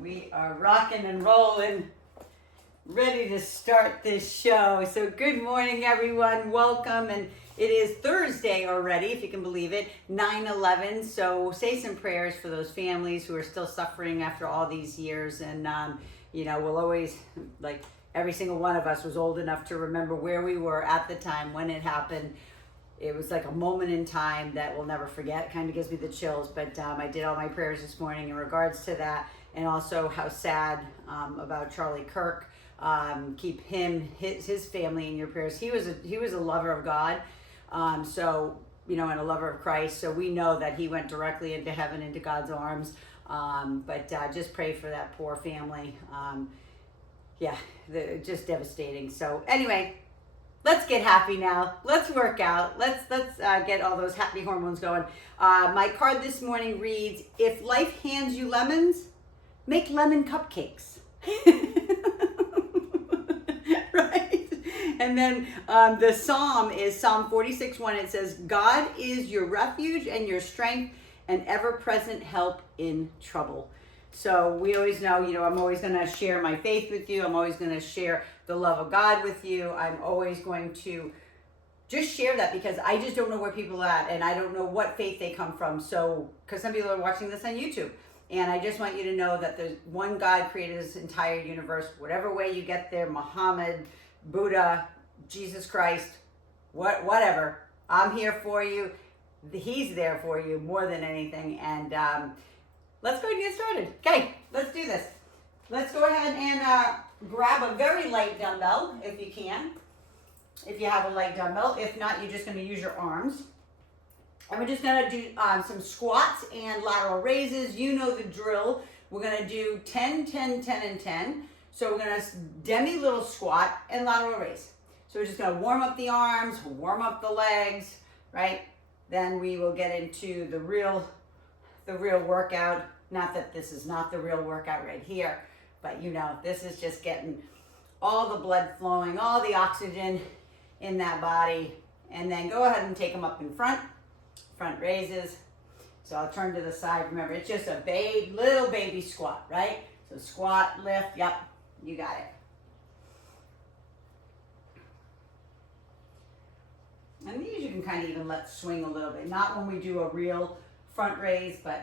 We are rocking and rolling, ready to start this show. So good morning, everyone. Welcome. And it is Thursday already, if you can believe it, 9/11. So say some prayers for those families who are still suffering after all these years. And, we'll always, like every single one of us was old enough to remember where we were at the time when it happened. It was like a moment in time that we'll never forget. It kind of gives me the chills, but I did all my prayers this morning in regards to that, and also how sad about Charlie Kirk. Keep him, his family in your prayers. He was a lover of God, and a lover of Christ. So we know that he went directly into heaven, into God's arms. But just pray for that poor family. Just devastating. So anyway. Let's get happy now. Let's work out. Let's get all those happy hormones going. My card this morning reads, if life hands you lemons, make lemon cupcakes. Right? And then the psalm is Psalm 46:1. It says, God is your refuge and your strength and ever-present help in trouble. So we always know, I'm always going to share my faith with you. I'm always going to share the love of God with you. I'm always going to just share that because I just don't know where people are at and I don't know what faith they come from. So, because some people are watching this on YouTube. And I just want you to know that there's one God created this entire universe. Whatever way you get there, Muhammad, Buddha, Jesus Christ, whatever. I'm here for you. He's there for you more than anything. And let's go ahead and get started. Okay, let's do this. Let's go ahead and grab a very light dumbbell if you can. If you have a light dumbbell. If not, you're just going to use your arms. And we're just going to do some squats and lateral raises. You know the drill. We're going to do 10, 10, 10, and 10. So we're going to demi little squat and lateral raise. So we're just going to warm up the arms, warm up the legs, right? Then we will get into the real workout. Not that this is not the real workout right here, but this is just getting all the blood flowing, all the oxygen in that body. And then go ahead and take them up in front raises. So I'll turn to the side. Remember, it's just a little baby squat, right? So squat, lift, yep, you got it. And these you can kind of even let swing a little bit. Not when we do a real front raise, but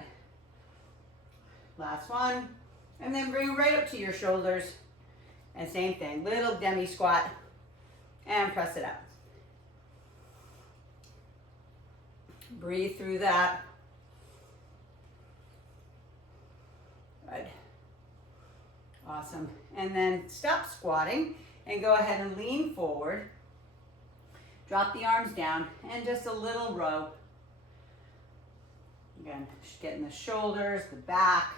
last one. And then bring right up to your shoulders. And same thing, little demi squat. And press it up. Breathe through that. Good. Awesome. And then stop squatting and go ahead and lean forward. Drop the arms down and just a little row. Again, getting the shoulders, the back,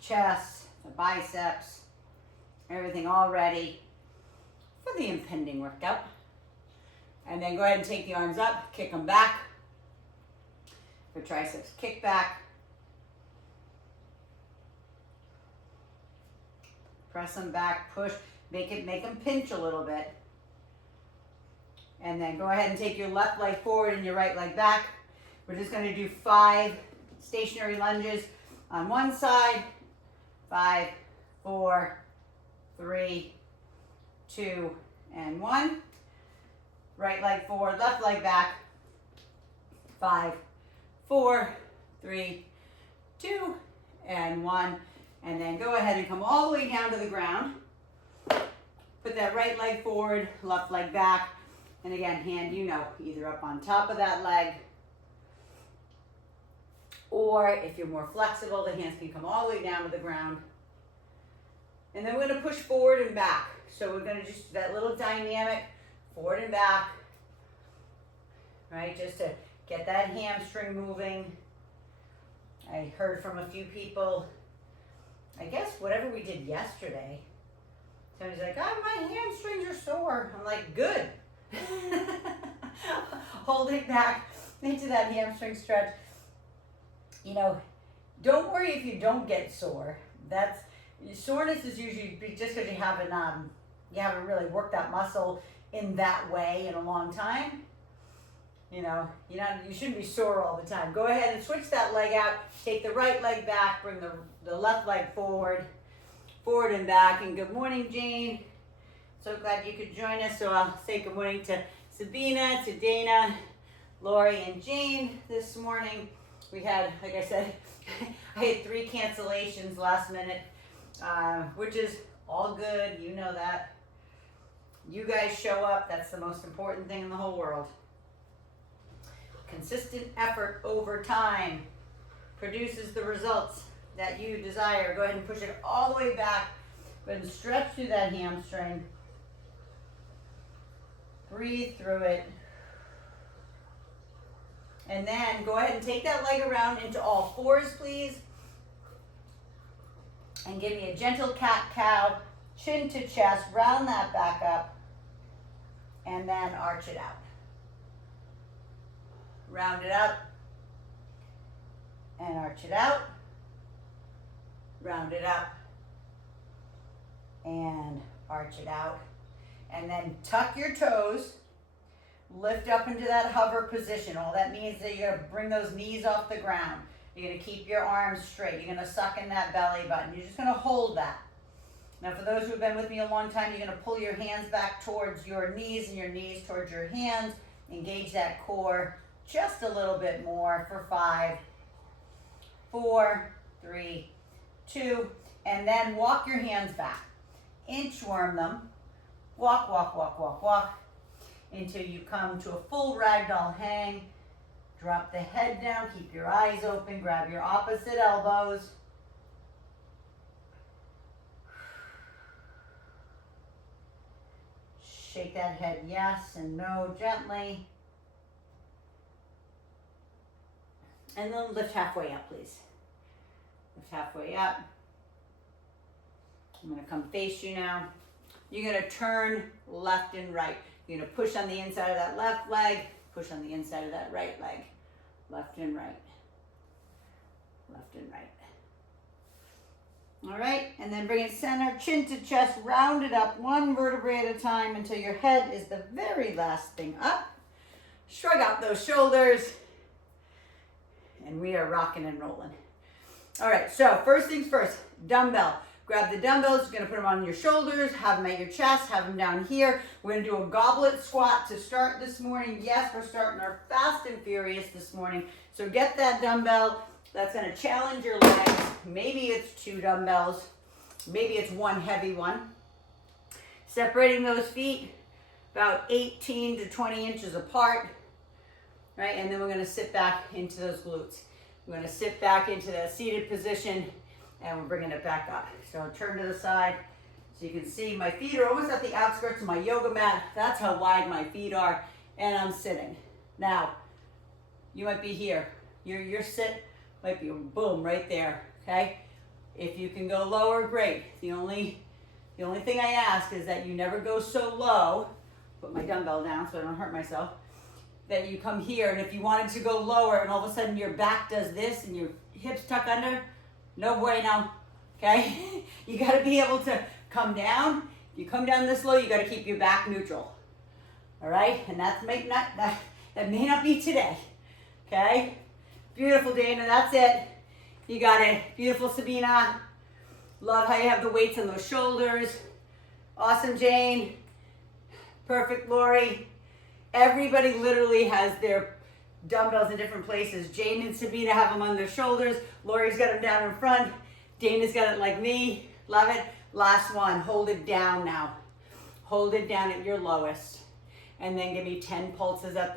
chest, the biceps, everything all ready for the impending workout. And then go ahead and take the arms up, kick them back. For triceps, kick back. Press them back, push, make them pinch a little bit. And then go ahead and take your left leg forward and your right leg back. We're just going to do 5 stationary lunges on one side. 5, 4, 3, 2, and 1. Right leg forward, left leg back. 5, 4, 3, 2, and 1. And then go ahead and come all the way down to the ground. Put that right leg forward, left leg back. And again, hand, either up on top of that leg, or if you're more flexible, the hands can come all the way down to the ground. And then we're going to push forward and back. So we're going to just that little dynamic forward and back, right? Just to get that hamstring moving. I heard from a few people, I guess whatever we did yesterday. Somebody's like, my hamstrings are sore. I'm like, good. Hold it back into that hamstring stretch. Don't worry if you don't get sore. Soreness is usually just because you haven't really worked that muscle in that way in a long time. you shouldn't be sore all the time. Go ahead and switch that leg out. Take the right leg back, bring the left leg forward and back. And good morning, Jane. So glad you could join us. So I'll say good morning to Sabina, to Dana, Lori, and Jane this morning. We had, like I said, I had 3 cancellations last minute, which is all good. You know that. You guys show up. That's the most important thing in the whole world. Consistent effort over time produces the results that you desire. Go ahead and push it all the way back. Go ahead and stretch through that hamstring. Breathe through it. And then go ahead and take that leg around into all 4s, please. And give me a gentle cat-cow, chin to chest, round that back up, and then arch it out. Round it up, and arch it out. Round it up, and arch it out. And then tuck your toes. Lift up into that hover position. All that means that you're going to bring those knees off the ground. You're going to keep your arms straight. You're going to suck in that belly button. You're just going to hold that. Now, for those who have been with me a long time, you're going to pull your hands back towards your knees and your knees towards your hands. Engage that core just a little bit more for 5, 4, 3, 2, and then walk your hands back. Inchworm them. Walk, walk, walk, walk, walk, until you come to a full ragdoll hang. Drop the head down, keep your eyes open, grab your opposite elbows. Shake that head yes and no gently. And then lift halfway up, please. Lift halfway up. I'm going to come face you now. You're going to turn left and right. You're going to push on the inside of that left leg, push on the inside of that right leg. Left and right. Left and right. All right, and then bring it center, chin to chest, round it up 1 vertebrae at a time until your head is the very last thing up. Shrug out those shoulders, and we are rocking and rolling. All right, so first things first, dumbbell. Grab the dumbbells, you're gonna put them on your shoulders, have them at your chest, have them down here. We're gonna do a goblet squat to start this morning. Yes, we're starting our fast and furious this morning. So get that dumbbell. That's gonna challenge your legs. Maybe it's 2 dumbbells. Maybe it's 1 heavy one. Separating those feet about 18 to 20 inches apart, right? And then we're gonna sit back into those glutes. We're gonna sit back into that seated position, and we're bringing it back up. So turn to the side so you can see my feet are almost at the outskirts of my yoga mat. That's how wide my feet are, and I'm sitting. Now, you might be here. Your sit might be boom right there, okay? If you can go lower, great. The only thing I ask is that you never go so low, put my dumbbell down so I don't hurt myself, that you come here, and if you wanted to go lower and all of a sudden your back does this and your hips tuck under, no bueno, okay? You gotta be able to come down. If you come down this low, you gotta keep your back neutral, all right? And that may not be today, okay? Beautiful, Dana, that's it. You got it. Beautiful, Sabina. Love how you have the weights on those shoulders. Awesome, Jane. Perfect, Lori. Everybody literally has their dumbbells in different places. Jane and Sabina have them on their shoulders. Lori's got them down in front. Dana's got it like me. Love it. Last one. Hold it down now. Hold it down at your lowest. And then give me 10 pulses at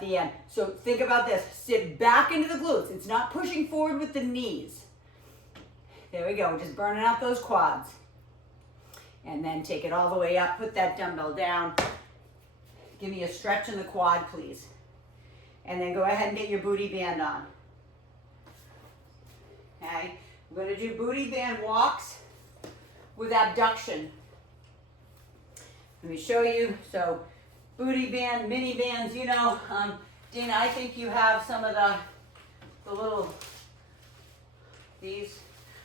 the end. So think about this. Sit back into the glutes. It's not pushing forward with the knees. There we go. Just burning out those quads. And then take it all the way up. Put that dumbbell down. Give me a stretch in the quad, please. And then go ahead and get your booty band on. Okay? We're going to do booty band walks with abduction. Let me show you. So booty band, mini bands, you know. Dana, I think you have some of the little, these.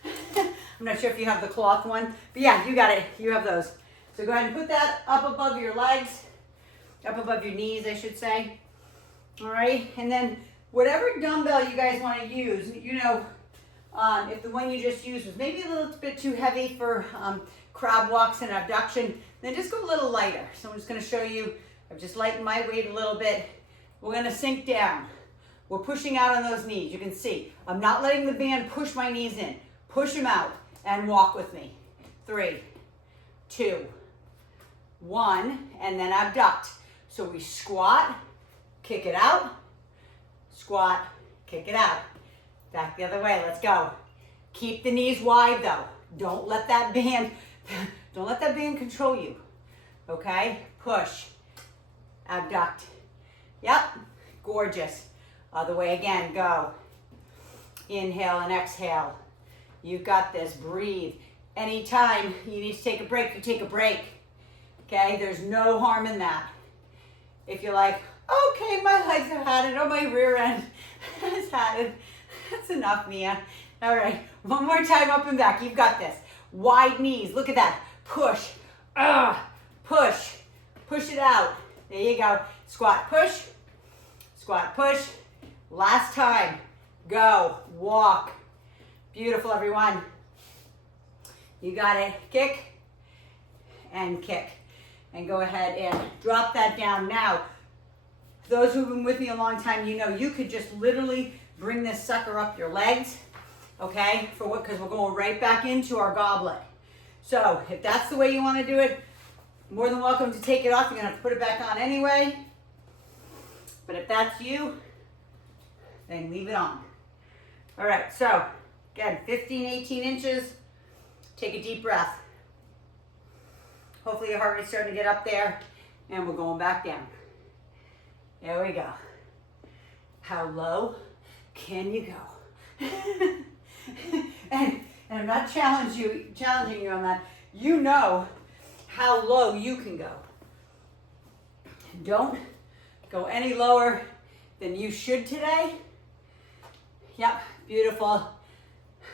I'm not sure if you have the cloth one, but yeah, you got it. You have those. So go ahead and put that up above your legs, up above your knees, I should say. All right, and then whatever dumbbell you guys want to use, you know, if the one you just used was maybe a little bit too heavy for crab walks and abduction, then just go a little lighter. So I'm just going to show you, I've just lightened my weight a little bit. We're going to sink down. We're pushing out on those knees. You can see, I'm not letting the band push my knees in. Push them out and walk with me. 3, 2, 1, and then abduct. So we squat, kick it out, squat, kick it out. Back the other way, let's go. Keep the knees wide though. Don't let that band control you. Okay? Push, abduct. Yep, gorgeous. Other way again, go. Inhale and exhale. You've got this, breathe. Anytime you need to take a break, you take a break. Okay, there's no harm in that. If you're like, okay, my legs have had it, or my rear end has had it, that's enough, Mia. All right, one more time, up and back. You've got this. Wide knees, look at that. Push, push, push it out. There you go. Squat, push, squat, push. Last time, go, walk. Beautiful, everyone. You got it. Kick and kick. And go ahead and drop that down. Now, those who've been with me a long time, you know you could just literally bring this sucker up your legs, okay? For what? Because we're going right back into our goblet. So if that's the way you want to do it, more than welcome to take it off. You're going to have to put it back on anyway. But if that's you, then leave it on. All right, so again, 15, 18 inches. Take a deep breath. Hopefully your heart rate's starting to get up there, and we're going back down. There we go. How low can you go? and I'm not challenging you on that. You know how low you can go. Don't go any lower than you should today. Yep, beautiful.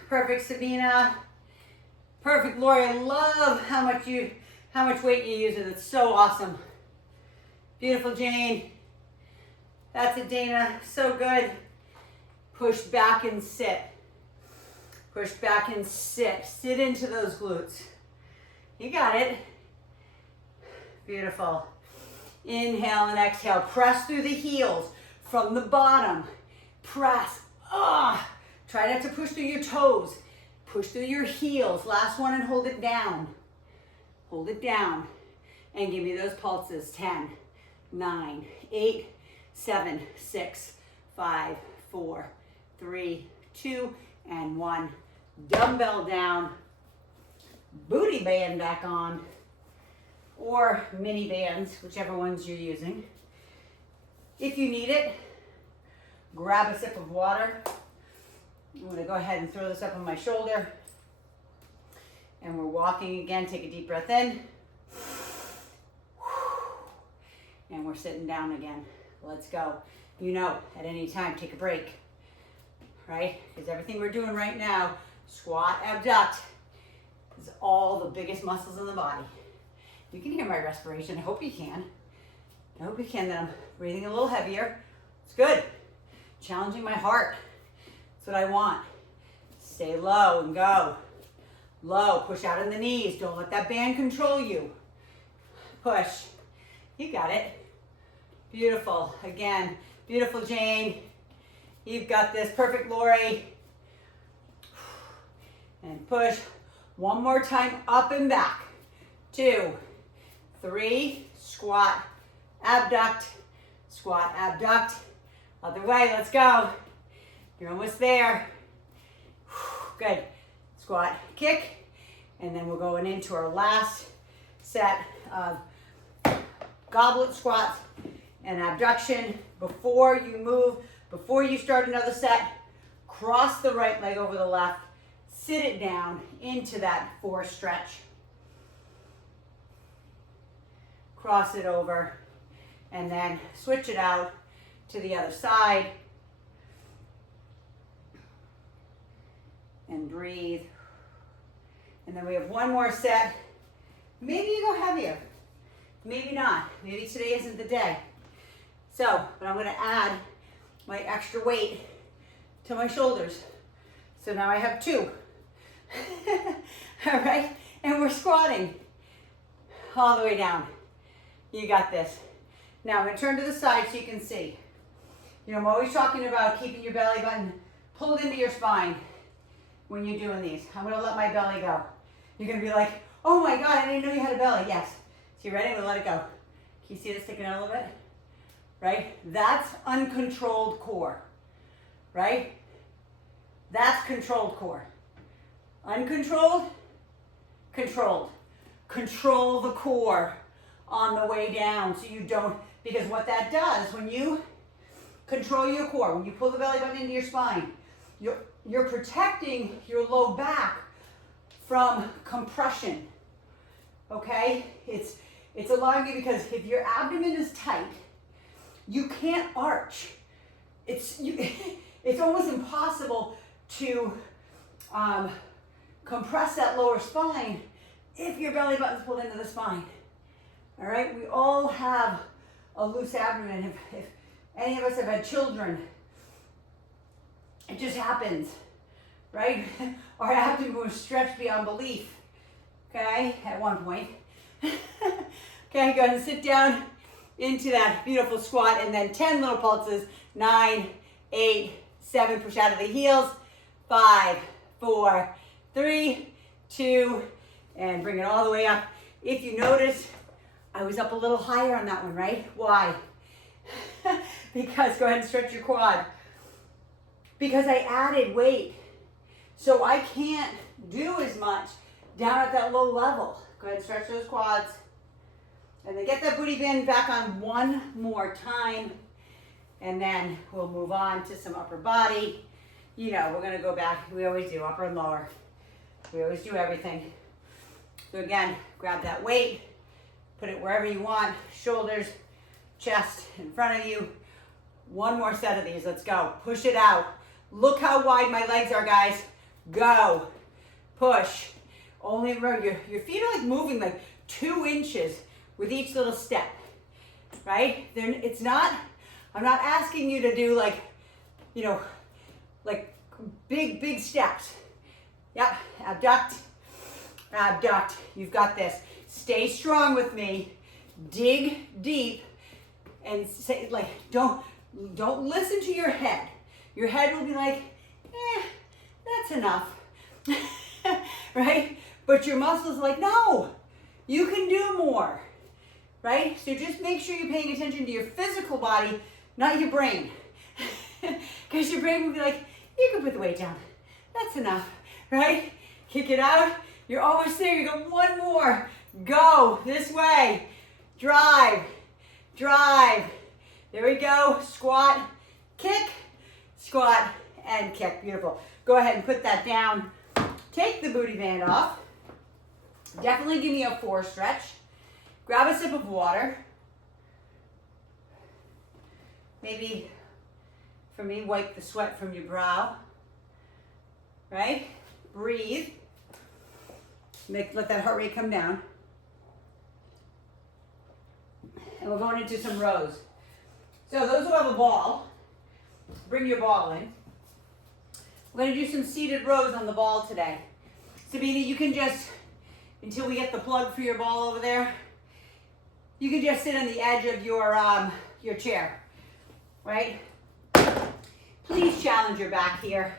Perfect, Sabina. Perfect, Lori. I love how much weight you use. It's so awesome. Beautiful, Jane. That's it, Dana. So good. Push back and sit. Push back and sit. Sit into those glutes. You got it. Beautiful. Inhale and exhale. Press through the heels from the bottom. Press. Try not to push through your toes. Push through your heels. Last one, and hold it down. Hold it down. And give me those pulses. 10, 9, 8, 7, 6, 5, 4, 3, 2, and 1. Dumbbell down. Booty band back on. Or mini bands, whichever ones you're using. If you need it, grab a sip of water. I'm going to go ahead and throw this up on my shoulder. And we're walking again. Take a deep breath in. And we're sitting down again. Let's go. You know, at any time, take a break. Right? Because everything we're doing right now, squat, abduct, is all the biggest muscles in the body. You can hear my respiration. I hope you can. I hope you can. That I'm breathing a little heavier. It's good. Challenging my heart. That's what I want. Stay low and go. Low. Push out in the knees. Don't let that band control you. Push. You got it. Beautiful. Again. Beautiful, Jane. You've got this. Perfect, Lori. And push. One more time. Up and back. 2, 3. Squat. Abduct. Squat. Abduct. Other way. Let's go. You're almost there. Good. Squat, kick, and then we're going into our last set of goblet squats and abduction. Before you move, before you start another set, cross the right leg over the left, sit it down into that 4 stretch. Cross it over, and then switch it out to the other side. And breathe. And then we have one more set. Maybe you go heavier. Maybe not. Maybe today isn't the day. So, but I'm gonna add my extra weight to my shoulders. So now I have 2. All right, and we're squatting all the way down. You got this. Now I'm gonna turn to the side so you can see. You know, I'm always talking about keeping your belly button pulled into your spine when you're doing these. I'm gonna let my belly go. You're gonna be like, oh my God, I didn't know you had a belly. Yes. So you ready? I'm gonna let it go. Can you see this sticking out a little bit? Right? That's uncontrolled core. Right? That's controlled core. Uncontrolled, controlled. Control the core on the way down so you don't, because what that does, when you control your core, when you pull the belly button into your spine, you're protecting your low back from compression. Okay? It's allowing you, because if your abdomen is tight, you can't arch. It's almost impossible to compress that lower spine if your belly button's pulled into the spine. All right? We all have a loose abdomen. If any of us have had children, it just happens, right? Our abdomen was stretched beyond belief, okay, at one point. Okay, go ahead and sit down into that beautiful squat, and then 10 little pulses. 9, 8, 7, push out of the heels. 5, 4, 3, 2, and bring it all the way up. If you notice, I was up a little higher on that one, right? Why? Because, go ahead and stretch your quad. Because I added weight. So I can't do as much down at that low level. Go ahead and stretch those quads. And then get that booty bend back on one more time. And then we'll move on to some upper body. You know, we're gonna go back, we always do upper and lower. We always do everything. So again, grab that weight, put it wherever you want, shoulders, chest in front of you. One more set of these, let's go. Push it out. Look how wide my legs are, guys. Go, push. Only remember, your feet are like moving like 2 inches with each little step, right? It's not, I'm not asking you to do like, you know, like big steps. Yep, abduct, abduct. You've got this. Stay strong with me. Dig deep and say, like, don't listen to your head. Your head will be like, that's enough, right? But your muscles are like, no, you can do more, right? So just make sure you're paying attention to your physical body, not your brain. Because your brain will be like, you can put the weight down. That's enough, right? Kick it out. You're almost there. You got one more. Go this way. Drive, drive. There we go. Squat, kick, squat, and kick. Beautiful. Go ahead and put that down. Take the booty band off. Definitely give me a 4 stretch. Grab a sip of water. Maybe, for me, wipe the sweat from your brow. Right? Breathe. Let that heart rate come down. And we're going into some rows. So those who have a ball, bring your ball in. We're going to do some seated rows on the ball today. Sabina, you can just, until we get the plug for your ball over there, you can just sit on the edge of your chair, right? Please challenge your back here.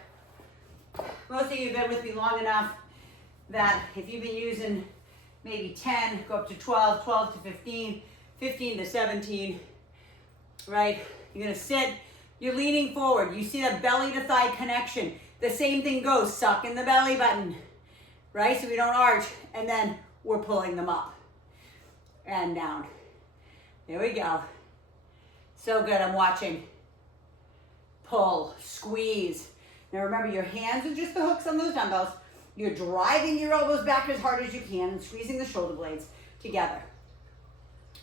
Most of you have been with me long enough that if you've been using maybe 10, go up to 12, 12 to 15, 15 to 17, right? You're gonna sit, you're leaning forward. You see that belly to thigh connection. The same thing goes, suck in the belly button, right? So we don't arch, and then we're pulling them up and down. There we go. So good, I'm watching. Pull, squeeze. Now remember, your hands are just the hooks on those dumbbells. You're driving your elbows back as hard as you can and squeezing the shoulder blades together.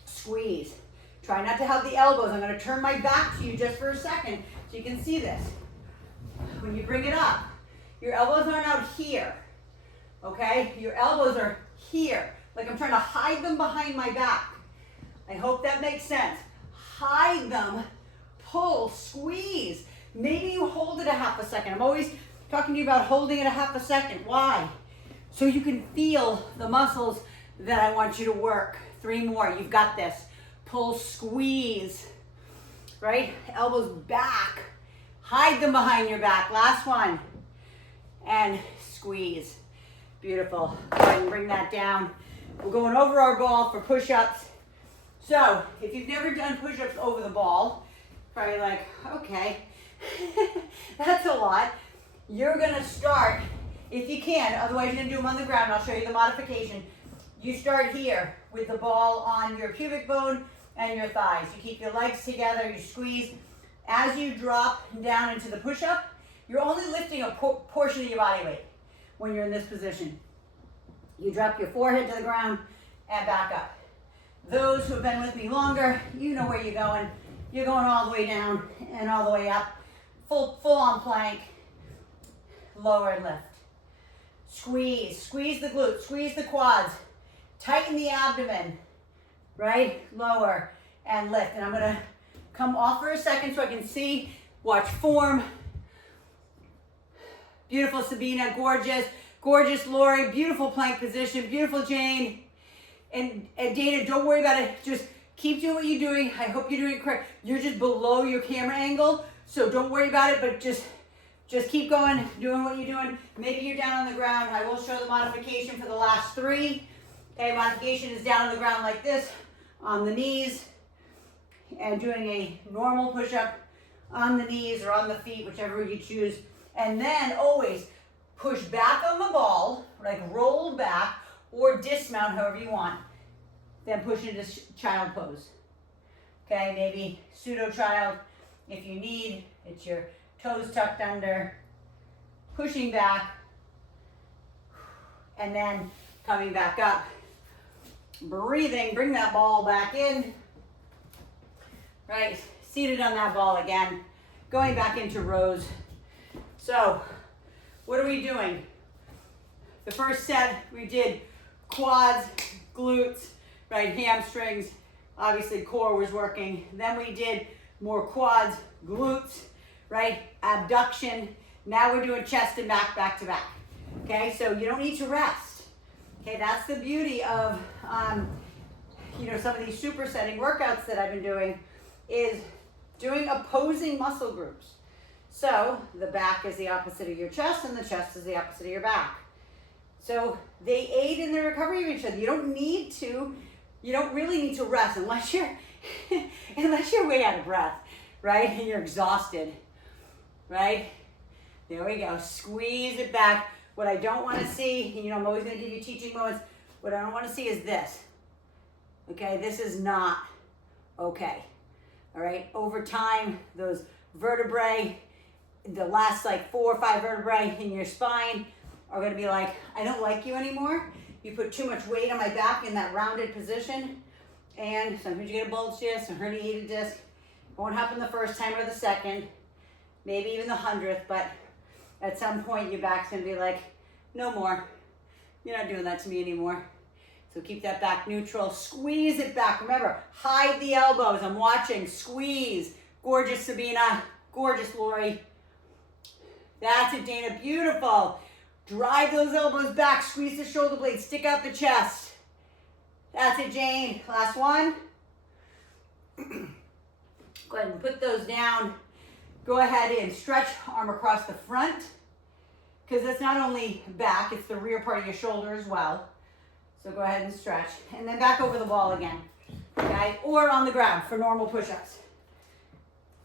Squeeze. Try not to have the elbows. I'm going to turn my back to you just for a second so you can see this. When you bring it up, your elbows aren't out here, okay? Your elbows are here. Like I'm trying to hide them behind my back. I hope that makes sense. hide them, pull, squeeze. Maybe you hold it a half a second. I'm always talking to you about holding it a half a second. Why? So you can feel the muscles that I want you to work. 3 more, you've got this. Pull, squeeze, right? Elbows back. Hide them behind your back. Last one. And squeeze. Beautiful. Go ahead and bring that down. We're going over our ball for push-ups. So, if you've never done push-ups over the ball, probably like, okay, that's a lot. You're gonna start, if you can, otherwise you're gonna do them on the ground. I'll show you the modification. You start here with the ball on your pubic bone and your thighs. You keep your legs together, you squeeze. As you drop down into the push-up, you're only lifting a portion of your body weight when you're in this position. You drop your forehead to the ground and back up. Those who have been with me longer, you know where you're going. You're going all the way down and all the way up. Full on plank. Lower and lift. Squeeze. Squeeze the glutes. Squeeze the quads. Tighten the abdomen. Right? Lower and lift. And I'm going to come off for a second so I can see. Watch form. Beautiful Sabina. Gorgeous. Gorgeous Lori. Beautiful plank position. Beautiful Jane. And Dana, don't worry about it. Just keep doing what you're doing. I hope you're doing it correct. You're just below your camera angle, so don't worry about it, but just keep going, doing what you're doing. Maybe you're down on the ground. I will show the modification for the last 3. Okay, modification is down on the ground like this, on the knees, and doing a normal push-up on the knees or on the feet, whichever you choose. And then always push back on the ball, like roll back, or dismount however you want. Then push into child pose. Okay, maybe pseudo child if you need. It's your toes tucked under, pushing back, and then coming back up. Breathing, bring that ball back in. Right, seated on that ball again. Going back into rows. So, what are we doing? The first set we did quads, glutes, right, hamstrings, obviously core was working. Then we did more quads, glutes, right, abduction. Now we're doing chest and back to back. Okay, so you don't need to rest. Okay, that's the beauty of, some of these supersetting workouts that I've been doing is doing opposing muscle groups. So the back is the opposite of your chest and the chest is the opposite of your back. So they aid in the recovery of each other. You don't really need to rest unless you're way out of breath, right? And you're exhausted, right? There we go. Squeeze it back. What I don't want to see, I'm always going to give you teaching moments. What I don't want to see is this. Okay, this is not okay. All right, over time, those vertebrae, the last like 4 or 5 vertebrae in your spine are going to be like, I don't like you anymore. You put too much weight on my back in that rounded position, and sometimes you get a bulge disc, a herniated disc. It won't happen the first time or the second, maybe even the 100th, but at some point your back's going to be like, no more. You're not doing that to me anymore. So keep that back neutral. Squeeze it back. Remember, hide the elbows. I'm watching. Squeeze. Gorgeous Sabina. Gorgeous Lori. That's it, Dana. Beautiful. Drive those elbows back. Squeeze the shoulder blades. Stick out the chest. That's it, Jane. Last one. Go ahead and put those down. Go ahead and stretch arm across the front, because it's not only back, it's the rear part of your shoulder as well. So go ahead and stretch. And then back over the ball again. Okay? Or on the ground for normal push-ups.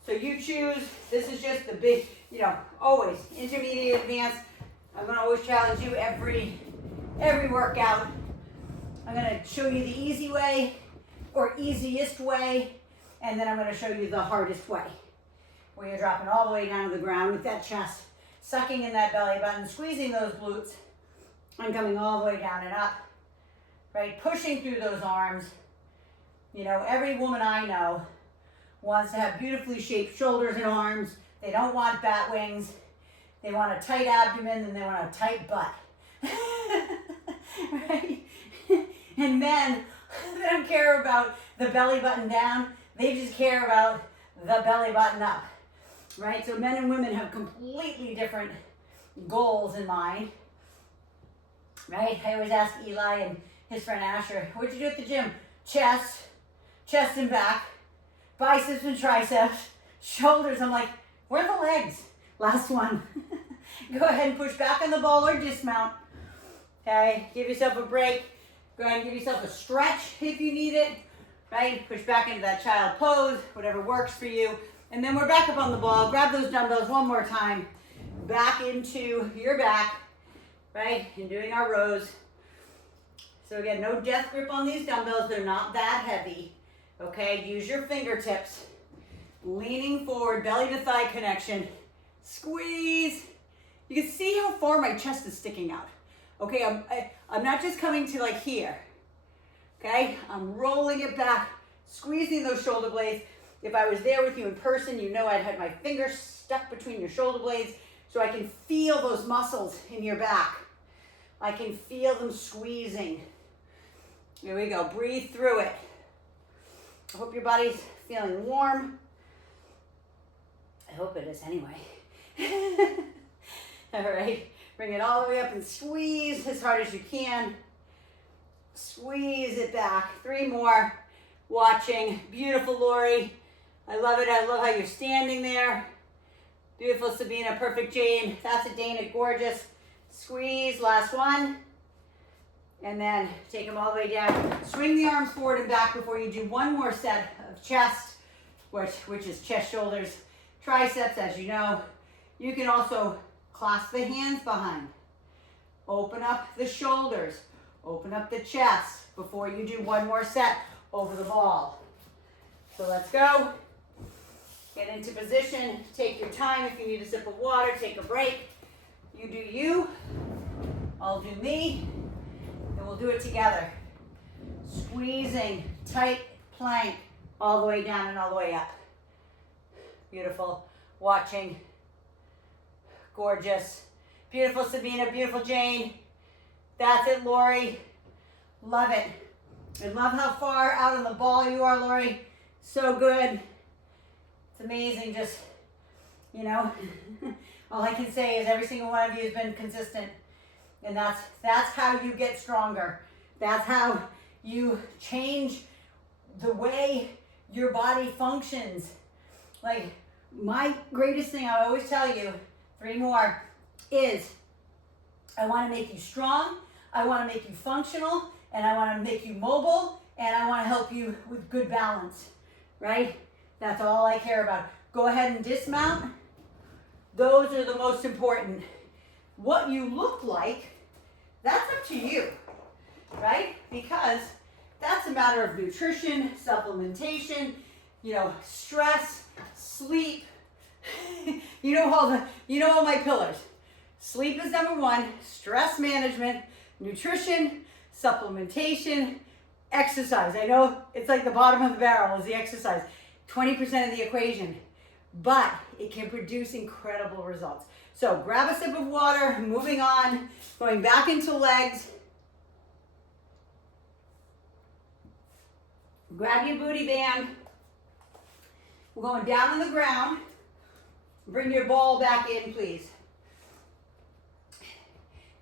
So you choose. This is just the big, always intermediate, advanced. I'm going to always challenge you every workout. I'm going to show you the easy way or easiest way, and then I'm going to show you the hardest way, where you're dropping all the way down to the ground with that chest, sucking in that belly button, squeezing those glutes, and coming all the way down and up, right? Pushing through those arms. Every woman I know wants to have beautifully shaped shoulders and arms. They don't want bat wings. They want a tight abdomen, and they want a tight butt. Right? And men, they don't care about the belly button down. They just care about the belly button up, right? So men and women have completely different goals in mind, right? I always ask Eli and his friend Asher, what'd you do at the gym? Chest and back, biceps and triceps, shoulders. I'm like, where are the legs? Last one. Go ahead and push back on the ball or dismount. Okay, give yourself a break. Go ahead and give yourself a stretch if you need it, right? Push back into that child pose, whatever works for you. And then we're back up on the ball. Grab those dumbbells one more time. Back into your back, right? And doing our rows. So again, no death grip on these dumbbells. They're not that heavy, okay? Use your fingertips. Leaning forward, belly to thigh connection. Squeeze. You can see how far my chest is sticking out. Okay, I'm not just coming to like here. Okay, I'm rolling it back, squeezing those shoulder blades. If I was there with you in person, you know I'd had my fingers stuck between your shoulder blades so I can feel those muscles in your back. I can feel them squeezing. Here we go, breathe through it. I hope your body's feeling warm. I hope it is anyway. All right, bring it all the way up and squeeze as hard as you can. Squeeze it back. 3 more. Watching. Beautiful, Lori. I love it. I love how you're standing there. Beautiful, Sabina. Perfect, Jane. That's it, Dana. Gorgeous. Squeeze. Last one. And then take them all the way down. Swing the arms forward and back before you do one more set of chest, which is chest, shoulders, triceps, as you know. You can also clasp the hands behind. Open up the shoulders. Open up the chest before you do one more set over the ball. So let's go. Get into position. Take your time. If you need a sip of water, take a break. You do you. I'll do me. And we'll do it together. Squeezing, tight plank, all the way down and all the way up. Beautiful. Watching. Gorgeous. Beautiful, Sabina. Beautiful, Jane. That's it, Lori. Love it. I love how far out on the ball you are, Lori. So good. It's amazing. Just, you know, all I can say is every single one of you has been consistent. And that's how you get stronger. That's how you change the way your body functions. Like, my greatest thing I always tell you, 3 more, is I want to make you strong, I want to make you functional, and I want to make you mobile, and I want to help you with good balance, right? That's all I care about. Go ahead and dismount. Those are the most important. What you look like, that's up to you, right? Because that's a matter of nutrition, supplementation, you know, stress, sleep. You know all my pillars. Sleep is number 1, stress management, nutrition, supplementation, exercise. I know it's like the bottom of the barrel is the exercise. 20% of the equation, but it can produce incredible results. So grab a sip of water, moving on, going back into legs. Grab your booty band. We're going down on the ground. Bring your ball back in, please.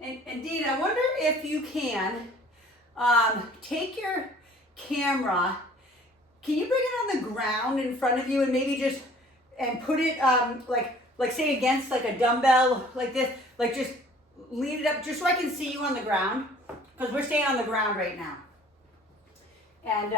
And Dean, I wonder if you can take your camera. Can you bring it on the ground in front of you and maybe just put it like say against like a dumbbell like this, like just lean it up just so I can see you on the ground, because we're staying on the ground right now. And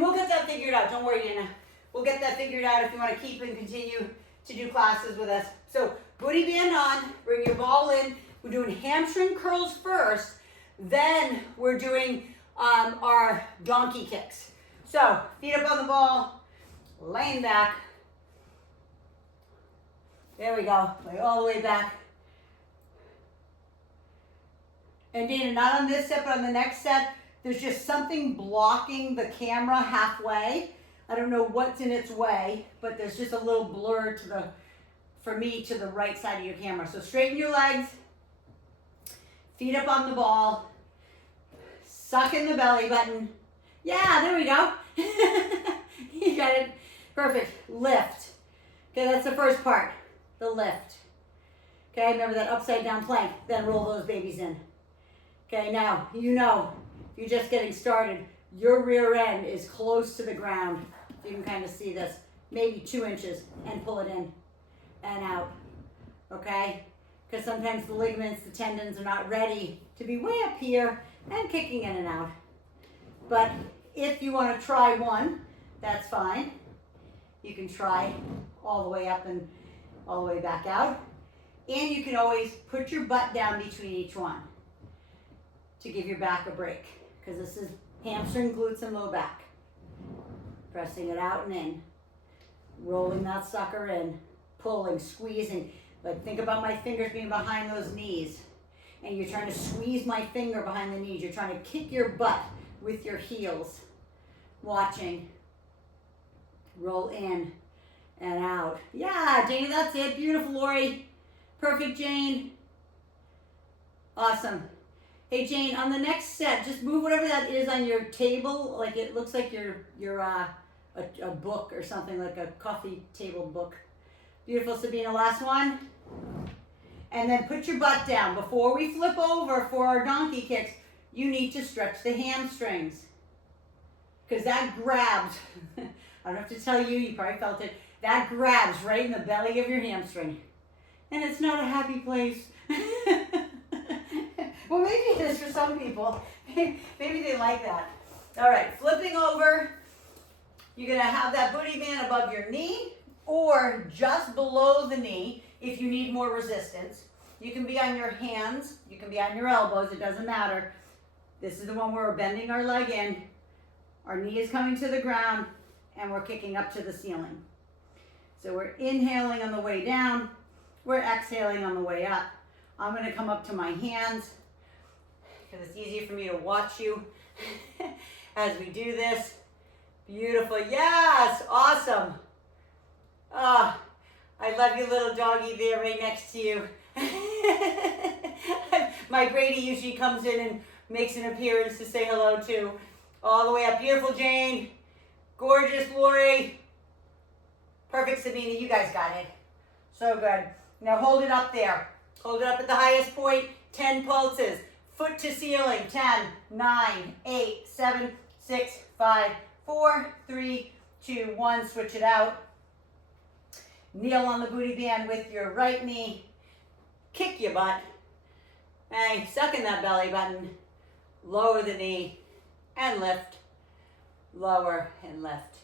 we'll get that figured out. Don't worry, Dana. We'll get that figured out if you want to keep and continue to do classes with us. So booty band on, bring your ball in. We're doing hamstring curls first, then we're doing our donkey kicks. So feet up on the ball, laying back. There we go, lay all the way back. And Dana, not on this set, but on the next set, there's just something blocking the camera halfway. I don't know what's in its way, but there's just a little blur for me to the right side of your camera. So straighten your legs, feet up on the ball, suck in the belly button. Yeah, there we go. You got it? Perfect. Lift. Okay, that's the first part, the lift. Okay, remember that upside down plank, then roll those babies in. Okay, now, you know, if you're just getting started, your rear end is close to the ground. You can kind of see this, maybe 2 inches, and pull it in and out, okay? Because sometimes the ligaments, the tendons are not ready to be way up here and kicking in and out. But if you want to try one, that's fine. You can try all the way up and all the way back out. And you can always put your butt down between each one to give your back a break. Because this is hamstring, glutes, and low back. Pressing it out and in. Rolling that sucker in. Pulling, squeezing. Like think about my fingers being behind those knees. And you're trying to squeeze my finger behind the knees. You're trying to kick your butt with your heels. Watching. Roll in and out. Yeah, Jane, that's it. Beautiful, Lori. Perfect, Jane. Awesome. Hey, Jane, on the next set, just move whatever that is on your table. Like it looks like you're a book or something, like a coffee table book. Beautiful, Sabina. Last one. And then put your butt down. Before we flip over for our donkey kicks, you need to stretch the hamstrings. Because that grabs, I don't have to tell you, you probably felt it, that grabs right in the belly of your hamstring. And it's not a happy place. Well, maybe it is for some people. Maybe they like that. All right, flipping over. You're going to have that booty band above your knee or just below the knee if you need more resistance. You can be on your hands. You can be on your elbows. It doesn't matter. This is the one where we're bending our leg in. Our knee is coming to the ground and we're kicking up to the ceiling. So we're inhaling on the way down. We're exhaling on the way up. I'm going to come up to my hands because it's easier for me to watch you as we do this. Beautiful. Yes. Awesome. Ah, I love you, little doggy there right next to you. My Brady usually comes in and makes an appearance to say hello too. All the way up. Beautiful, Jane. Gorgeous, Lori. Perfect, Sabina. You guys got it. So good. Now hold it up there. Hold it up at the highest point. 10 pulses. Foot to ceiling. 10, 9, 8, 7, 6, 5, 4, 3, 2, 1. Switch it out. Kneel on the booty band with your right knee. Kick your butt. And suck in that belly button. Lower the knee and lift. Lower and lift.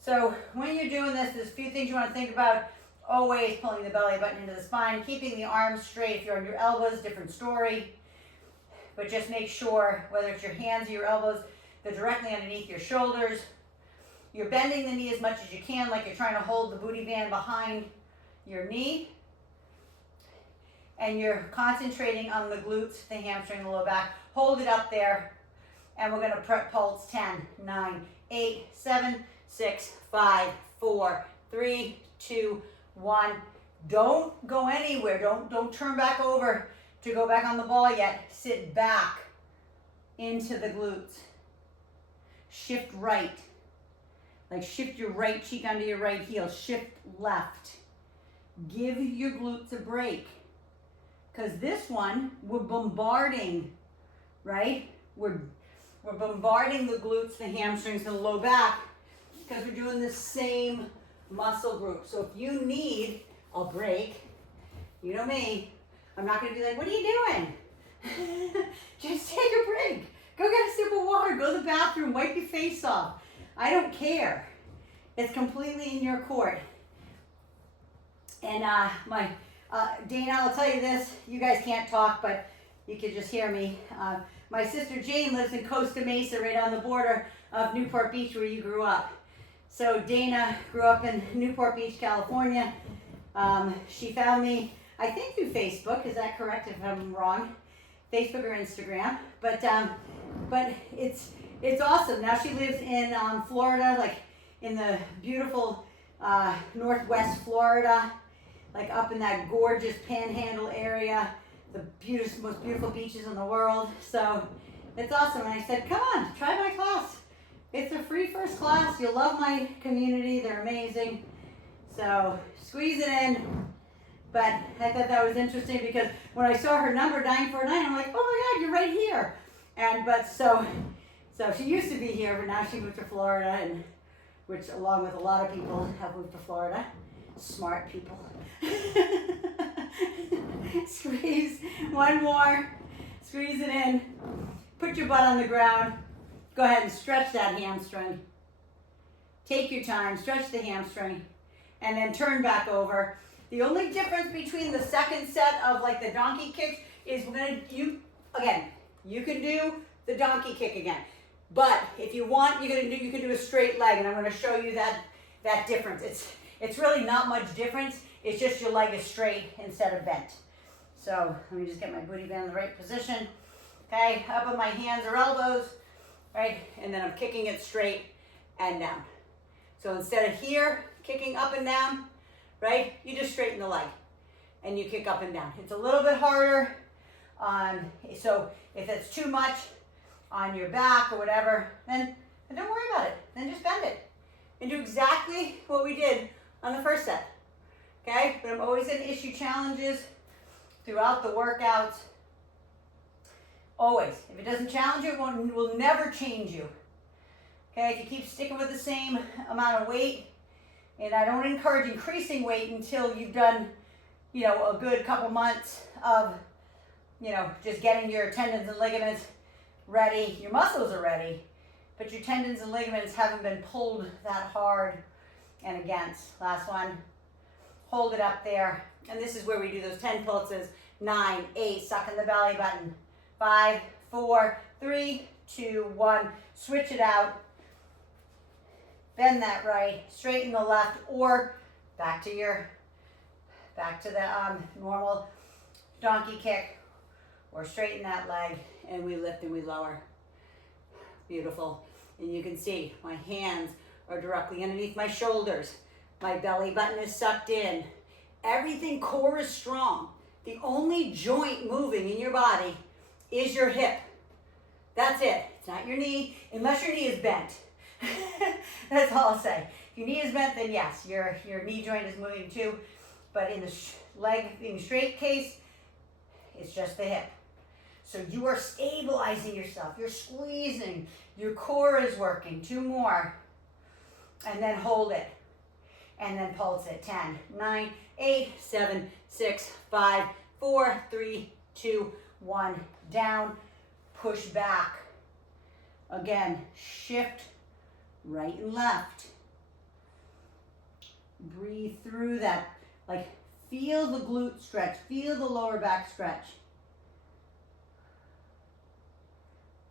So when you're doing this, there's a few things you want to think about. Always pulling the belly button into the spine, keeping the arms straight. If you're on your elbows, different story. But just make sure, whether it's your hands or your elbows, they're directly underneath your shoulders. You're bending the knee as much as you can, like you're trying to hold the booty band behind your knee. And you're concentrating on the glutes, the hamstring, the low back. Hold it up there. And we're going to pulse 10, 9, 8, 7, 6, 5, 4, 3, 2, 1. Don't go anywhere. Don't turn back over to go back on the ball yet. Sit back into the glutes. Shift right. Like shift your right cheek onto your right heel. Shift left. Give your glutes a break. Because this one, we're bombarding, right? We're bombarding the glutes, the hamstrings, and the low back because we're doing the same muscle group. So if you need a break, you know me, I'm not going to be like, what are you doing? Just take a break. Go get a sip of water. Go to the bathroom. Wipe your face off. I don't care. It's completely in your court. And Dana, I'll tell you this. You guys can't talk, but you can just hear me. My sister Jane lives in Costa Mesa, right on the border of Newport Beach, where you grew up. So Dana grew up in Newport Beach, California. She found me, I think, through Facebook. Is that correct? If I'm wrong, Facebook or Instagram. But it's awesome. Now she lives in Florida, like in the beautiful Northwest Florida, like up in that gorgeous Panhandle area, the most beautiful beaches in the world. So it's awesome. And I said, come on, try my class. It's a free first class. You'll love my community. They're amazing. So squeeze it in. But I thought that was interesting because when I saw her number 949, I'm like, oh my God, you're right here. So she used to be here, but now she moved to Florida, and which along with a lot of people have moved to Florida. Smart people. Squeeze. One more. Squeeze it in. Put your butt on the ground. Go ahead and stretch that hamstring. Take your time, stretch the hamstring, and then turn back over. The only difference between the second set of like the donkey kicks is you can do the donkey kick again. But if you want, you can do a straight leg, and I'm going to show you that difference. It's really not much difference. It's just your leg is straight instead of bent. So let me just get my booty band in the right position. Okay, up on my hands or elbows, right? And then I'm kicking it straight and down. So instead of here, kicking up and down, right? You just straighten the leg and you kick up and down. It's a little bit harder. So if it's too much on your back or whatever, then don't worry about it. Then just bend it and do exactly what we did on the first set. Okay, but I'm always going to issue challenges throughout the workouts. Always. If it doesn't challenge you, it will never change you. Okay, if you keep sticking with the same amount of weight, and I don't encourage increasing weight until you've done, a good couple months of, just getting your tendons and ligaments ready. Your muscles are ready, but your tendons and ligaments haven't been pulled that hard and against. Last one. Hold it up there. And this is where we do those 10 pulses. 9, 8, suck in the belly button. 5, 4, 3, 2, 1. Switch it out. Bend that right, straighten the left, or back to the normal donkey kick, or straighten that leg, and we lift and we lower. Beautiful. And you can see my hands are directly underneath my shoulders. My belly button is sucked in. Everything core is strong. The only joint moving in your body is your hip. That's it. It's not your knee, unless your knee is bent. That's all I'll say. If your knee is bent, then yes, your knee joint is moving too. But in the leg being straight case, it's just the hip. So you are stabilizing yourself. You're squeezing. Your core is working. 2 more. And then hold it. And then pulse it. 10, 9, 8, 7, 6, 5, 4, 3, 2, 1. Down. Push back. Again, shift right and left. Breathe through that. Like, feel the glute stretch. Feel the lower back stretch.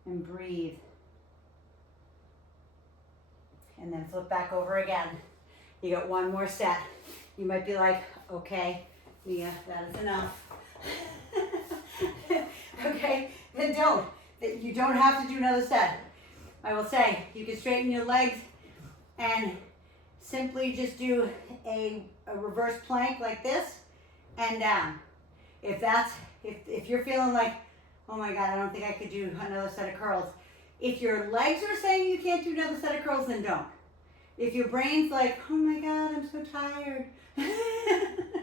And breathe. And then flip back over again. You got 1 more set. You might be like, okay, Mia, that is enough. Okay, then don't. You don't have to do another set. I will say, you can straighten your legs and simply just do a reverse plank like this and down. If you're feeling like, oh my God, I don't think I could do another set of curls. If your legs are saying you can't do another set of curls, then don't. If your brain's like, oh my God, I'm so tired.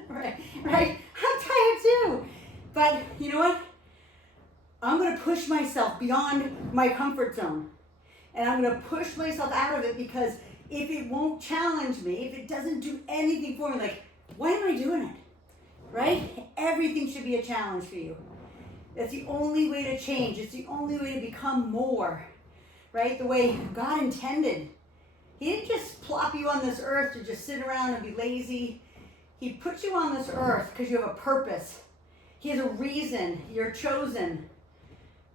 right? I'm tired too. But you know what? I'm going to push myself beyond my comfort zone. And I'm going to push myself out of it, because if it won't challenge me, if it doesn't do anything for me, like, why am I doing it? Right? Everything should be a challenge for you. That's the only way to change. It's the only way to become more, right? The way God intended. He didn't just plop you on this earth to just sit around and be lazy. He put you on this earth because you have a purpose. He has a reason. You're chosen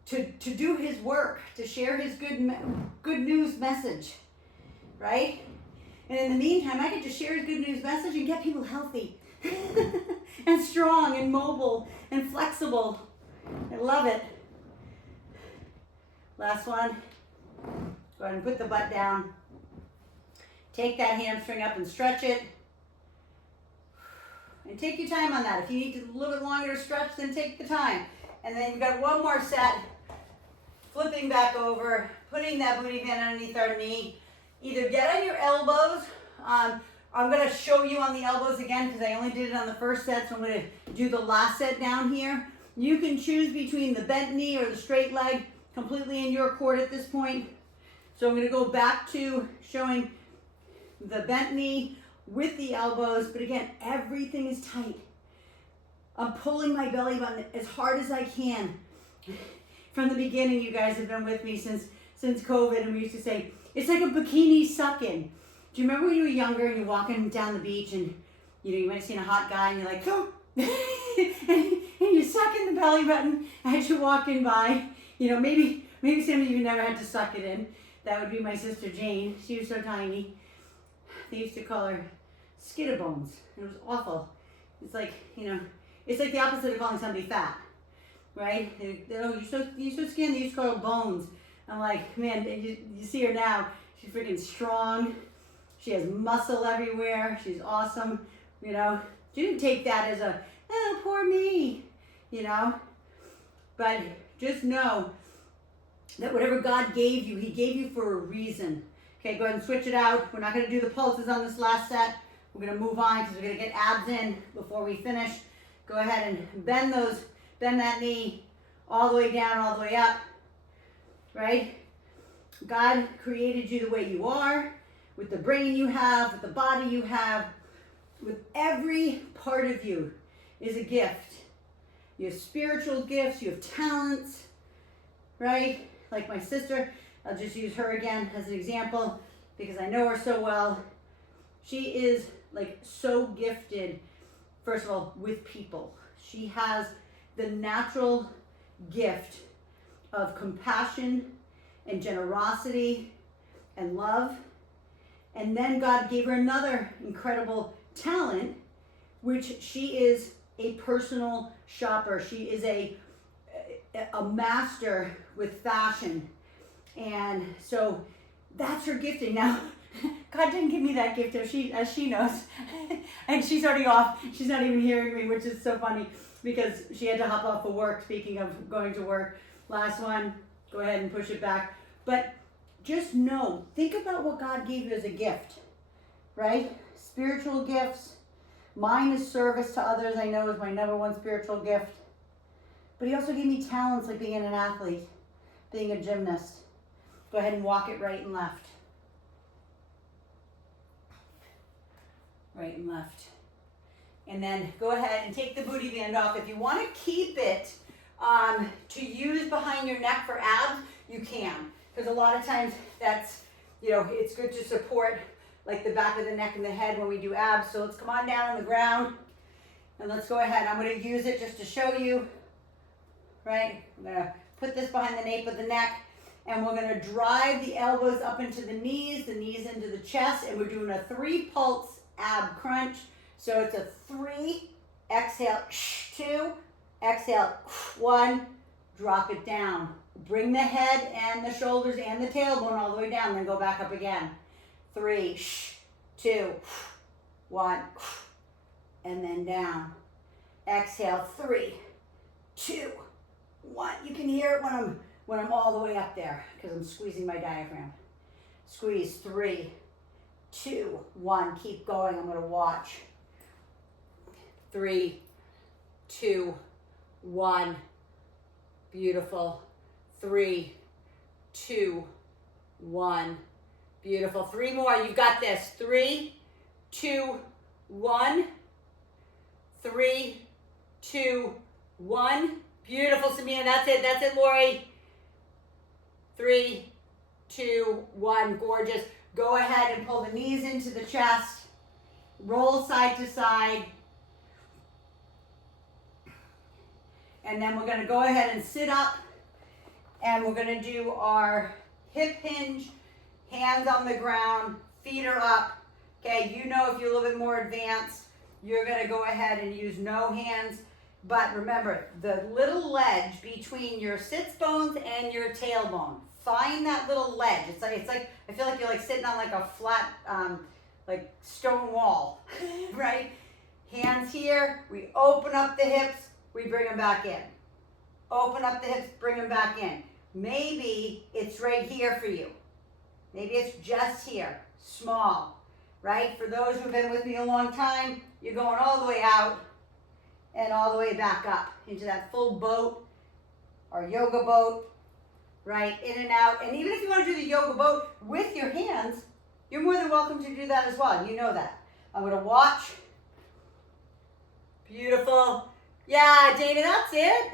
to do his work, to share his good news message, right? And in the meantime, I get to share his good news message and get people healthy and strong and mobile and flexible. I love it. Last one. Go ahead and put the butt down. Take that hamstring up and stretch it. And take your time on that. If you need a little bit longer to stretch, then take the time. And then you've got 1 more set. flipping back over, putting that booty band underneath our knee. Either get on your elbows. I'm going to show you on the elbows again because I only did it on the first set, so I'm going to do the last set down here. You can choose between the bent knee or the straight leg, completely in your court at this point. So I'm going to go back to showing the bent knee with the elbows, but again, everything is tight. I'm pulling my belly button as hard as I can. From the beginning, you guys have been with me since COVID, and we used to say, it's like a bikini suck-in. Do you remember when you were younger and you're walking down the beach and you might have seen a hot guy and you're like, oh, and you're sucking the belly button as you're walking by. Maybe some of you never had to suck it in. That would be my sister Jane. She was so tiny. They used to call her Skiddabones. It was awful. It's like, it's like the opposite of calling somebody fat, right? Oh, you're so skinny. They used to call her bones. I'm like, man, you see her now. She's freaking strong. She has muscle everywhere. She's awesome. She didn't take that as a, oh, poor me, But just know that whatever God gave you, He gave you for a reason. Okay, go ahead and switch it out. We're not going to do the pulses on this last set. We're going to move on because we're going to get abs in before we finish. Go ahead and bend that knee all the way down, all the way up, right? God created you the way you are, with the brain you have, with the body you have, with every part of you is a gift. You have spiritual gifts, you have talents, right? Like my sister, I'll just use her again as an example because I know her so well. She is like so gifted, first of all, with people. She has the natural gift of compassion and generosity and love. And then God gave her another incredible talent, which she is a personal shopper. She is a master with fashion. And so that's her gifting. Now, God didn't give me that gift as she knows. And she's already off. She's not even hearing me, which is so funny because she had to hop off of work. Speaking of going to work, last one, go ahead and push it back. But just know, think about what God gave you as a gift, right? Spiritual gifts. Mine is service to others, I know, is my number one spiritual gift. But He also gave me talents like being an athlete, being a gymnast. Go ahead and walk it right and left. Right and left. And then go ahead and take the booty band off. If you want to keep it to use behind your neck for abs, you can. Because a lot of times that's, it's good to support like the back of the neck and the head when we do abs. So let's come on down on the ground and let's go ahead. I'm going to use it just to show you, right? I'm going to put this behind the nape of the neck and we're going to drive the elbows up into the knees into the chest, and we're doing a 3 pulse ab crunch. So it's a 3, exhale, 2, exhale, 1, drop it down. Bring the head and the shoulders and the tailbone all the way down, then go back up again. 3, 2, 1, and then down. Exhale, 3, 2, 1. You can hear it when I'm all the way up there because I'm squeezing my diaphragm. Squeeze, 3, 2, 1. Keep going. I'm going to watch. 3, 2, 1. Beautiful. 3, 2, 1. Beautiful. 3 more. You've got this. 3, 2, 1. 3, 2, 1. Beautiful, Samina. That's it. That's it, Lori. 3, 2, 1. Gorgeous. Go ahead and pull the knees into the chest. Roll side to side. And then we're going to go ahead and sit up. And we're going to do our hip hinge. Hands on the ground. Feet are up. Okay, if you're a little bit more advanced, you're going to go ahead and use no hands. But remember, the little ledge between your sits bones and your tailbone. Find that little ledge. It's like I feel like you're like sitting on like a flat like stone wall, right? Hands here. We open up the hips. We bring them back in. Open up the hips. Bring them back in. Maybe it's right here for you. Maybe it's just here, small, right? For those who've been with me a long time, you're going all the way out and all the way back up into that full boat or yoga boat, right? In and out. And even if you want to do the yoga boat with your hands, you're more than welcome to do that as well. You know that. I'm going to watch. Beautiful. Yeah, Dana, that's it.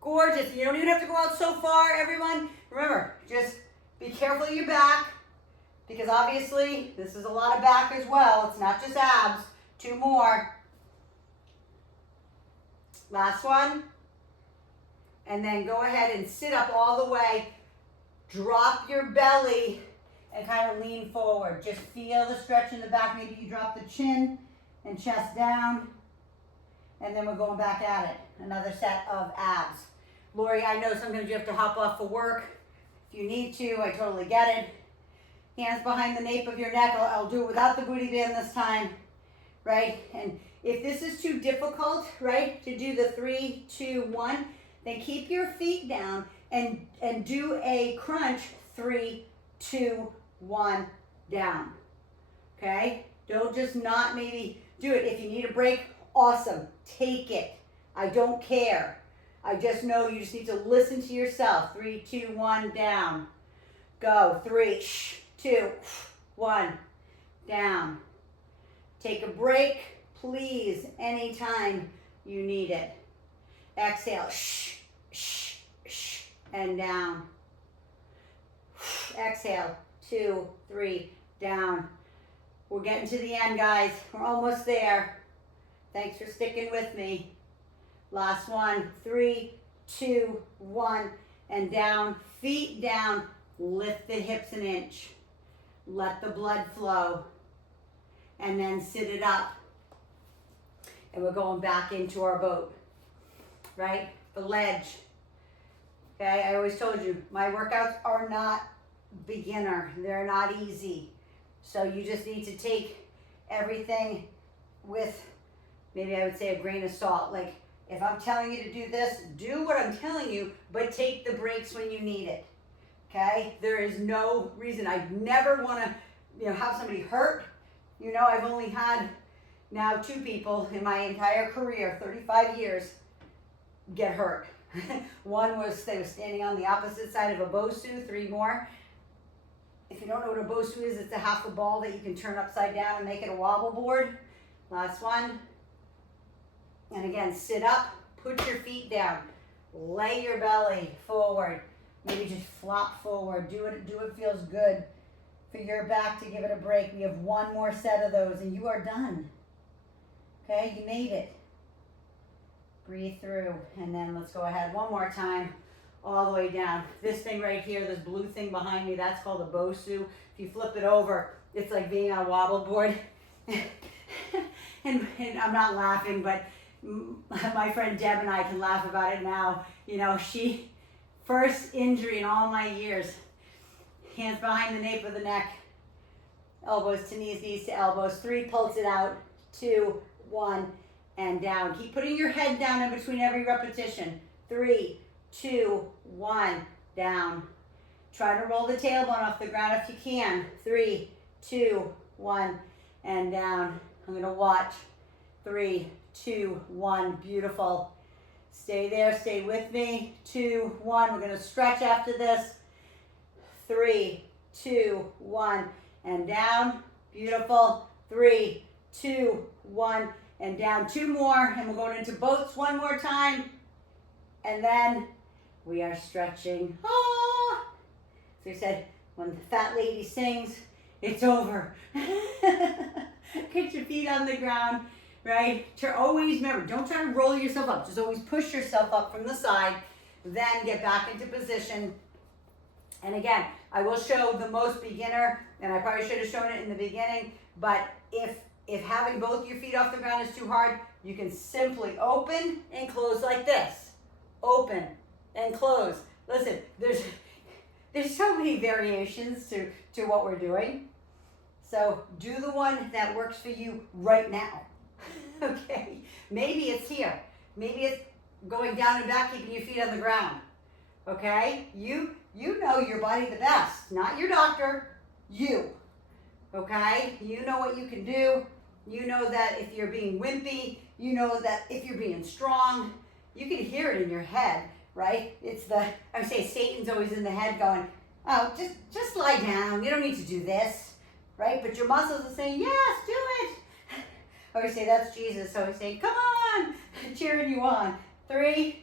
Gorgeous. You don't even have to go out so far, everyone. Remember, just be careful of your back, because obviously this is a lot of back as well. It's not just abs. 2 more. Last one. And then go ahead and sit up all the way. Drop your belly and kind of lean forward. Just feel the stretch in the back. Maybe you drop the chin and chest down. And then we're going back at it. Another set of abs. Lori, I know sometimes you have to hop off for work. If you need to, I totally get it. Hands behind the nape of your neck. I'll do it without the booty band this time, right? And if this is too difficult, right, to do the 3, 2, 1, then keep your feet down and do a crunch 3, 2, 1 down. Okay? Don't just not maybe do it. If you need a break, awesome. Take it. I don't care. I just know you just need to listen to yourself. 3, 2, 1 down. Go. 3, 2, 1 down. Take a break, please, anytime you need it. Exhale. And down. Exhale. 2, 3, down. We're getting to the end, guys. We're almost there. Thanks for sticking with me. Last one. 3, 2, 1, and down. Feet down. Lift the hips an inch. Let the blood flow. And then sit it up. And we're going back into our boat. Right? The ledge. Okay, I always told you, my workouts are not beginner. They're not easy. So you just need to take everything with, maybe I would say, a grain of salt. Like, if I'm telling you to do this, do what I'm telling you, but take the breaks when you need it. Okay? There is no reason. I never want to, have somebody hurt. I've only had now 2 people in my entire career, 35 years, get hurt. One was, they were standing on the opposite side of a Bosu. 3 more. If you don't know what a Bosu is, it's a half a ball that you can turn upside down and make it a wobble board. Last one. And again, sit up, put your feet down, lay your belly forward. Maybe just flop forward. Do it feels good for your back to give it a break. We have 1 more set of those and you are done. Okay, you made it. Breathe through, and then let's go ahead 1 more time, all the way down. This thing right here, this blue thing behind me, that's called a Bosu. If you flip it over, it's like being on a wobble board. and I'm not laughing, but my friend Deb and I can laugh about it now. She, first injury in all my years, hands behind the nape of the neck, elbows to knees, knees to elbows. 3, pulse it out. 2, 1, and down. Keep putting your head down in between every repetition. 3, 2, 1, down. Try to roll the tailbone off the ground if you can. 3, 2, 1, and down. I'm going to watch. 3, 2, 1, beautiful. Stay there, stay with me. 2, 1, we're going to stretch after this. 3, 2, 1, and down. Beautiful. 3, 2, 1, and down. 2 more, and we're going into boats 1 more time. And then we are stretching. Ah! So we said, when the fat lady sings, it's over. Get your feet on the ground, right? Always remember, don't try to roll yourself up. Just always push yourself up from the side. Then get back into position. And again, I will show the most beginner, and I probably should have shown it in the beginning, but if having both your feet off the ground is too hard, you can simply open and close like this. Open and close. Listen, there's so many variations to what we're doing. So do the one that works for you right now. Okay? Maybe it's here. Maybe it's going down and back, keeping your feet on the ground. okay? You know your body the best, not your doctor, you, okay? You know what you can do. You know that if you're being wimpy, you know that if you're being strong, you can hear it in your head, right? I would say Satan's always in the head going, oh, just lie down. You don't need to do this, right? But your muscles are saying, yes, do it. I always say that's Jesus. So I say, come on, cheering you on. 3,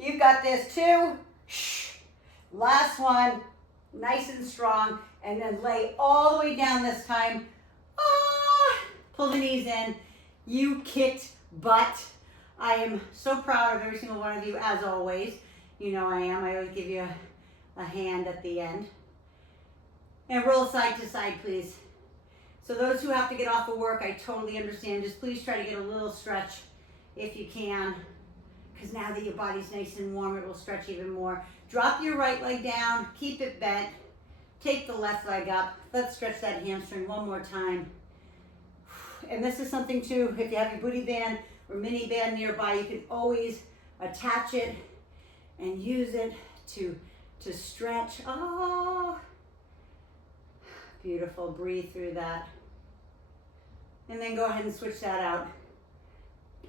you've got this. 2, shh. Last one, nice and strong. And then lay all the way down this time. Pull the knees in. You kicked butt. I am so proud of every single one of you, as always. You know I am. I always give you a hand at the end. And roll side to side, please. So those who have to get off of work, I totally understand. Just please try to get a little stretch if you can. Because now that your body's nice and warm, it will stretch even more. Drop your right leg down. Keep it bent. Take the left leg up. Let's stretch that hamstring one more time. And this is something too, if you have your booty band or mini band nearby, you can always attach it and use it to stretch. Oh, beautiful. Breathe through that. And then go ahead and switch that out.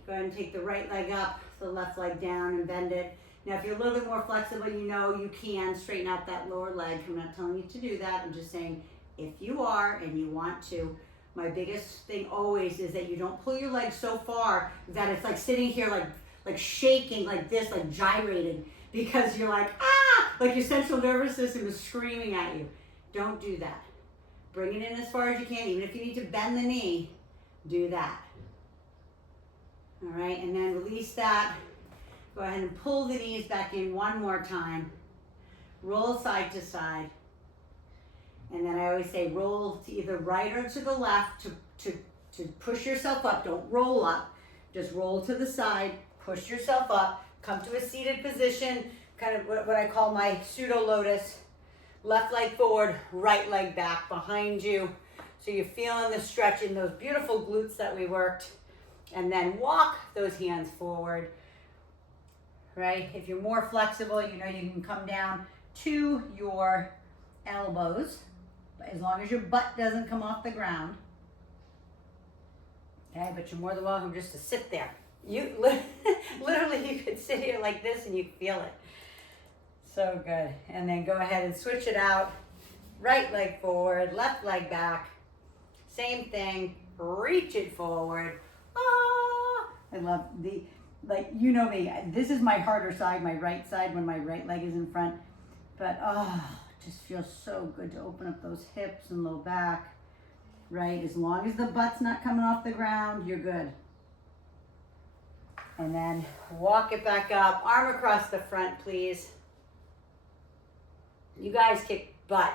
Go ahead and take the right leg up, the left leg down, and bend it. Now, if you're a little bit more flexible, you know you can straighten out that lower leg. I'm not telling you to do that. I'm just saying if you are and you want to. My biggest thing always is that you don't pull your leg so far that it's like sitting here like shaking like this, like gyrated, because you're like, like your central nervous system is screaming at you. Don't do that. Bring it in as far as you can. Even if you need to bend the knee, do that. All right, and then release that. Go ahead and pull the knees back in one more time. Roll side to side. And then I always say roll to either right or to the left to push yourself up. Don't roll up. Just roll to the side, push yourself up, come to a seated position, kind of what I call my pseudo lotus. Left leg forward, right leg back behind you. So you're feeling the stretch in those beautiful glutes that we worked. And then walk those hands forward, right? If you're more flexible, you know you can come down to your elbows, as long as your butt doesn't come off the ground. Okay, but you're more than welcome just to sit there. You literally, you could sit here like this and you feel it. So good. And then go ahead and switch it out. Right leg forward, left leg back. Same thing. Reach it forward. I love you know me. This is my harder side, my right side, when my right leg is in front. But it just feels so good to open up those hips and low back. Right? As long as the butt's not coming off the ground, you're good. And then walk it back up. Arm across the front, please. You guys kick butt.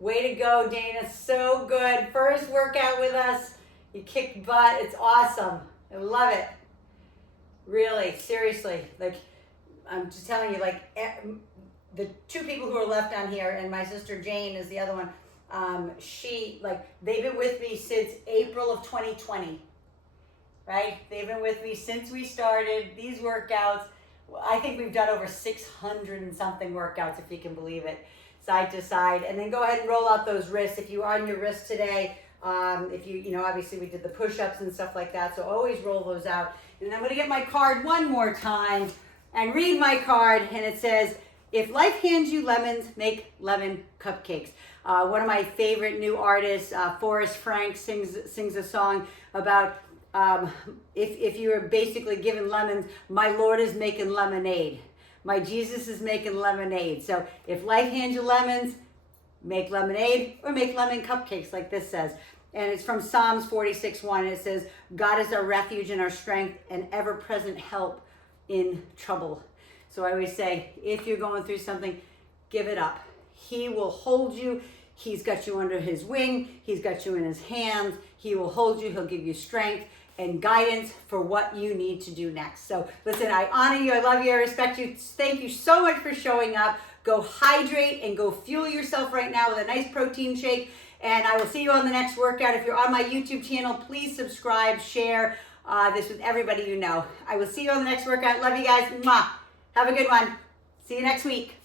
Way to go, Dana. So good. First workout with us. You kick butt. It's awesome. I love it. Really, seriously. Like, I'm just telling you, like, the 2 people who are left on here, and my sister Jane is the other one. They've been with me since April of 2020, right? They've been with me since we started these workouts. I think we've done over 600 and something workouts, if you can believe it, side to side. And then go ahead and roll out those wrists. If you're on your wrist today, if you know, obviously we did the push-ups and stuff like that, so always roll those out. And I'm gonna get my card one more time and read my card, and it says, if life hands you lemons, make lemon cupcakes. One of my favorite new artists, Forrest Frank, sings a song about if you are basically given lemons, my Lord is making lemonade. My Jesus is making lemonade. So if life hands you lemons, make lemonade or make lemon cupcakes like this says. And it's from Psalms 46:1. And it says, God is our refuge and our strength and ever-present help in trouble. So I always say, if you're going through something, give it up. He will hold you. He's got you under his wing. He's got you in his hands. He will hold you. He'll give you strength and guidance for what you need to do next. So listen, I honor you. I love you. I respect you. Thank you so much for showing up. Go hydrate and go fuel yourself right now with a nice protein shake. And I will see you on the next workout. If you're on my YouTube channel, please subscribe, share this with everybody you know. I will see you on the next workout. Love you guys. Mwah. Have a good one. See you next week.